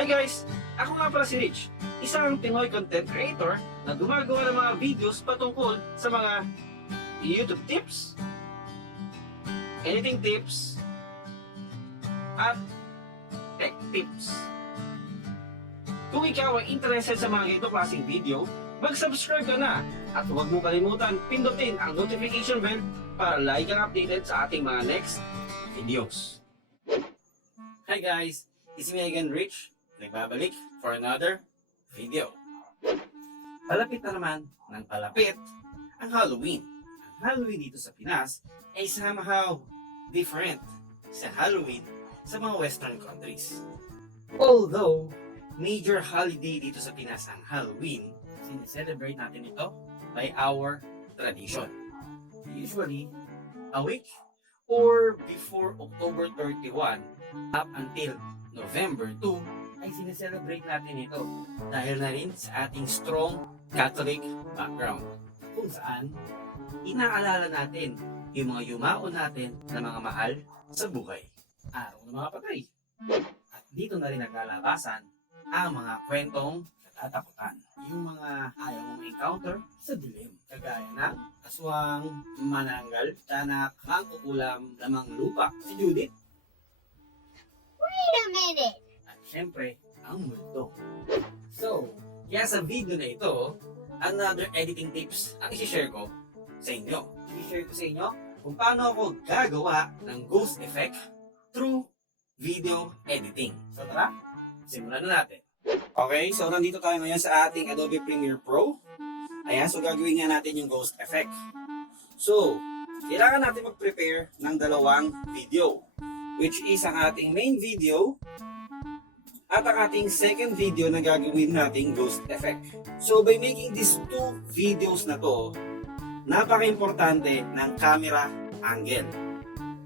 Hi guys! Ako nga pala si Rich, isang Pinoy content creator na gumagawa ng mga videos patungkol sa mga YouTube tips, editing tips, at tech tips. Kung ikaw ay interested sa mga ganito klaseng video, mag-subscribe ka na at huwag mo kalimutan pindutin ang notification bell para lagi kang updated sa ating mga next videos. Hi guys! It's me again, Rich. Nagbabalik for another video. Palapit na naman ng palapit ang Halloween. Ang Halloween dito sa Pinas ay somehow different sa Halloween sa mga Western countries. Although, major holiday dito sa Pinas ang Halloween, sineselebrate natin ito by our tradition. Usually, a week or before October 31 up until November 2 ay sineselebrate natin ito dahil na rin sa ating strong Catholic background kung saan inaalala natin yung mga yumao natin na mga mahal sa buhay, araw ng mga patay. At dito na rin naglalabasan ang mga kwentong natatakutan, yung mga ayaw mong encounter sa dilim, kagaya ng aswang, mananggal, tanak, mangkukulam, lamang lupa, si Judith. Wait a minute! At syempre, ang multo. So, kaya sa video na ito, another editing tips ang isi-share ko sa inyo. I-share ko sa inyo kung paano ako gagawa ng ghost effect through video editing. So tara, simulan na natin. Okay, so nandito tayo ngayon sa ating Adobe Premiere Pro. Ayan, so gagawin nga natin yung ghost effect. So, kailangan natin mag-prepare ng dalawang video, which is ang ating main video at ang ating second video na gagawin nating ghost effect. So by making these two videos na to, napaka-importante ng camera angle.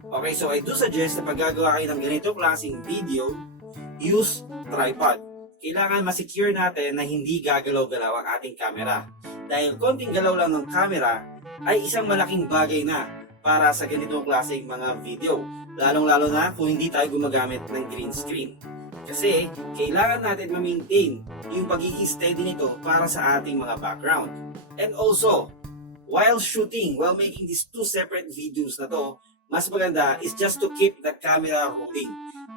Okay, so I do suggest na pag gagawa kayo ng ganito klaseng video, use tripod. Kailangan ma-secure natin na hindi gagalaw-galaw ang ating camera. Dahil konting galaw lang ng camera ay isang malaking bagay na para sa ganitong klaseng mga video. Lalong-lalo na kung hindi tayo gumagamit ng green screen. Kasi kailangan natin ma-maintain yung pagiging steady nito para sa ating mga background. And also, while shooting, while making these two separate videos na to, mas maganda is just to keep the camera rolling.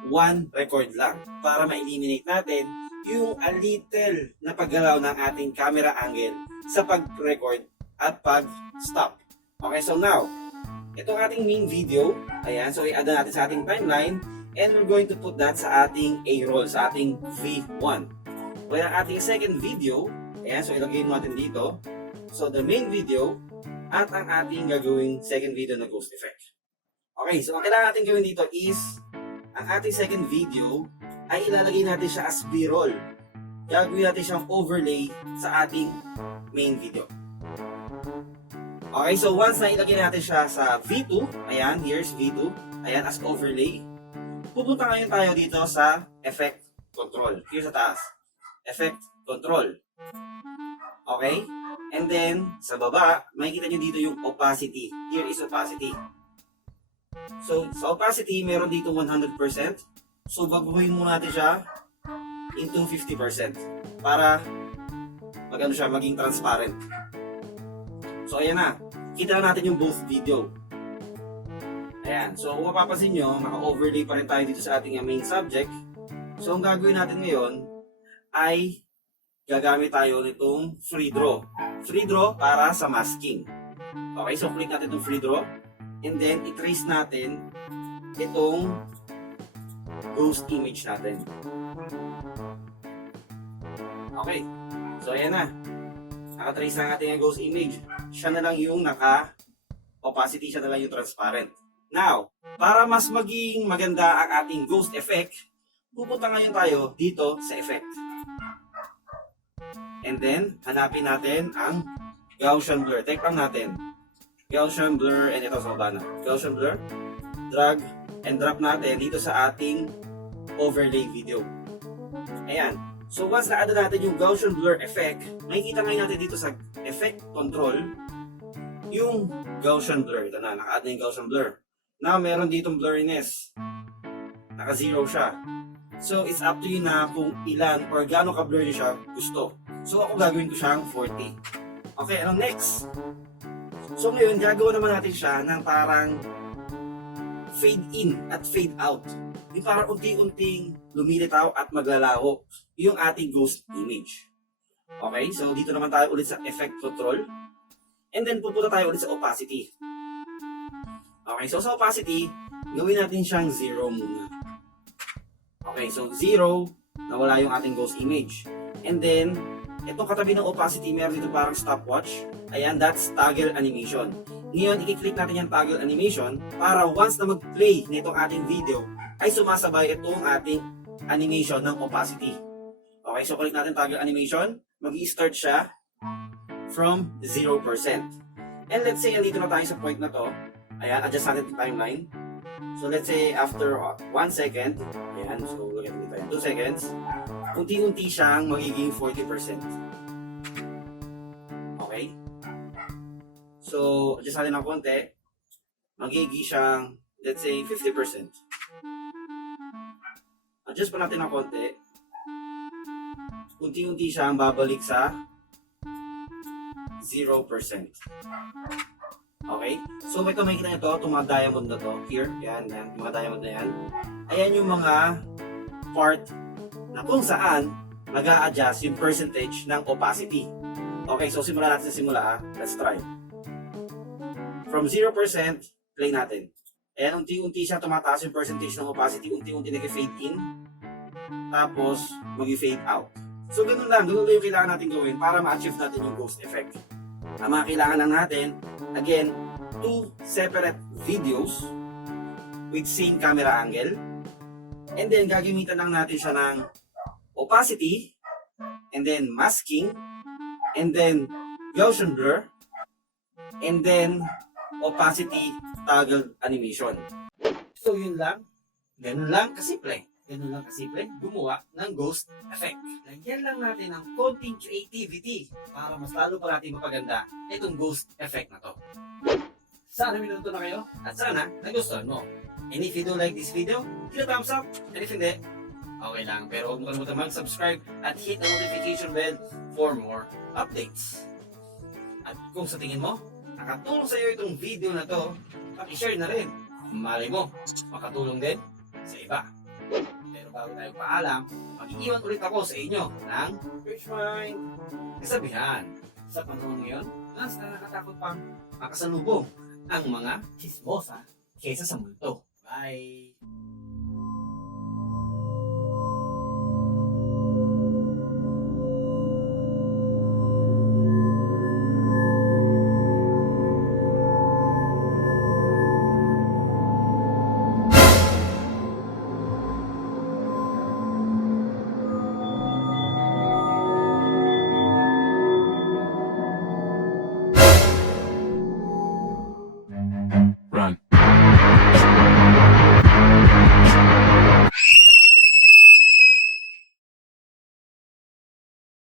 One record lang para ma-eliminate natin yung a little na paggalaw ng ating camera angle sa pag-record at pag-stop. Okay, so now, itong ating main video, ayan, so i-add natin sa ating timeline and we're going to put that sa ating A-roll, sa ating V1. Well, ang ating second video, ayan, so ilagay natin dito. So the main video at ang ating gagawing second video na ghost effect. Okay, so ang kailangan natin gawin dito is ang ating second video ay ilalagay natin siya as B-roll. Gagawin natin siyang overlay sa ating main video. Okay, so once na ilagay natin siya sa V2, ayan, here's V2, ayan, as overlay, pupunta ngayon tayo dito sa Effect Control. Here sa taas, Effect Control. Okay, and then sa baba, makikita nyo dito yung opacity. Here is opacity. So sa opacity, meron dito 100%. So baguhin muna natin siya into 50% para magano siya, maging transparent. So ayan na, kita natin yung both video. Ayan, so kung mapapansin nyo, naka-overlay pa rin tayo dito sa ating main subject. So ang gagawin natin ngayon ay gagamit tayo nitong free draw. Free draw para sa masking. Okay, so click natin itong free draw and then i-trace natin itong ghost image natin. Okay, so ayan na. Naka-trace na ating ghost image. Siya na lang yung naka-opacity, siya na lang yung transparent. Now, para mas maging maganda ang ating ghost effect, pupunta ngayon tayo dito sa effect. And then, hanapin natin ang Gaussian blur. Take lang natin. Gaussian blur, and ito sa baba na. Gaussian blur, drag and drop natin dito sa ating overlay video. Ayan. So once na-add natin yung Gaussian blur effect, makikita ngayon natin dito sa effect control yung Gaussian blur. Ito na, naka-add na yung Gaussian blur. Now, meron ditong blurriness. Naka-zero siya. So, it's up to you na kung ilan or gaano ka-blur niyo siya gusto. So, ako gagawin ko siyang 40. Okay, ano next? So, ngayon, gagawa naman natin siya ng parang fade in at fade out. Yung parang unti-unting lumilitaw at maglalaho yung ating ghost image. Okay, so dito naman tayo ulit sa effect control. And then pupunta tayo ulit sa opacity. Okay, so sa opacity, gawin natin siyang 0 muna. Okay, so 0, nawala yung ating ghost image. And then, itong katabi ng opacity, meron dito parang stopwatch. Ayan, that's toggle animation. Ngayon, i-click natin yung toggle animation para once na mag-play nitong ating video, ay sumasabay itong ating animation ng opacity. Okay, so click natin toggle animation. Mag-i-start siya from 0%. And let's say, andito na tayo sa point na to. Ayan, adjust natin yung timeline. So let's say, after 1 second, ayan, so look at dito tayo, 2 seconds, unti-unti siyang magiging 40%. Okay? So, adjust natin ng konti, magiging siyang, let's say, 50%. Adjust pa natin ng konti, unti-unti siyang babalik sa 0%. Okay? So, ito makikita nyo to, itong mga diamond na to, here, yan, yan, mga diamond na yan. Ayan yung mga part na kung saan mag-a-adjust yung percentage ng opacity. Okay, so simulan natin sa simula ha. Let's try. From 0%, play natin. Ayan, unti-unti siya tumataas yung percentage ng opacity, unti-unti nag-fade in, tapos mag-fade out. So, ganun lang yung kailangan natin gawin para ma-achieve natin yung ghost effect. Ang mga kailangan lang natin, again, 2 separate videos with same camera angle. And then, gagamitan lang natin siya ng opacity, and then masking, and then Gaussian blur, and then opacity toggle animation. So, yun lang. Ganun lang kasimple. Ganun lang kasimple gumawa ng ghost effect. Lagyan lang natin ng konting creativity para mas lalo pa natin mapaganda itong ghost effect na to. Sana minuto na kayo at sana nagustuhan mo. And if you do like this video, hit a thumbs up. And if hindi, okay lang. Pero huwag mo kalimutan mag-subscribe at hit the notification bell for more updates. At kung sa tingin mo, nakatulong sa iyo itong video na to, paki-share na rin. Malay mo, makatulong din sa iba. Pero bago tayo paalam, mag-iiwan ulit ako sa inyo ng Rich Mind kasabihan. Sa panahon ngayon, mas nakakatakot pang makasalubong ang mga chismosa kaysa sa multo. Bye!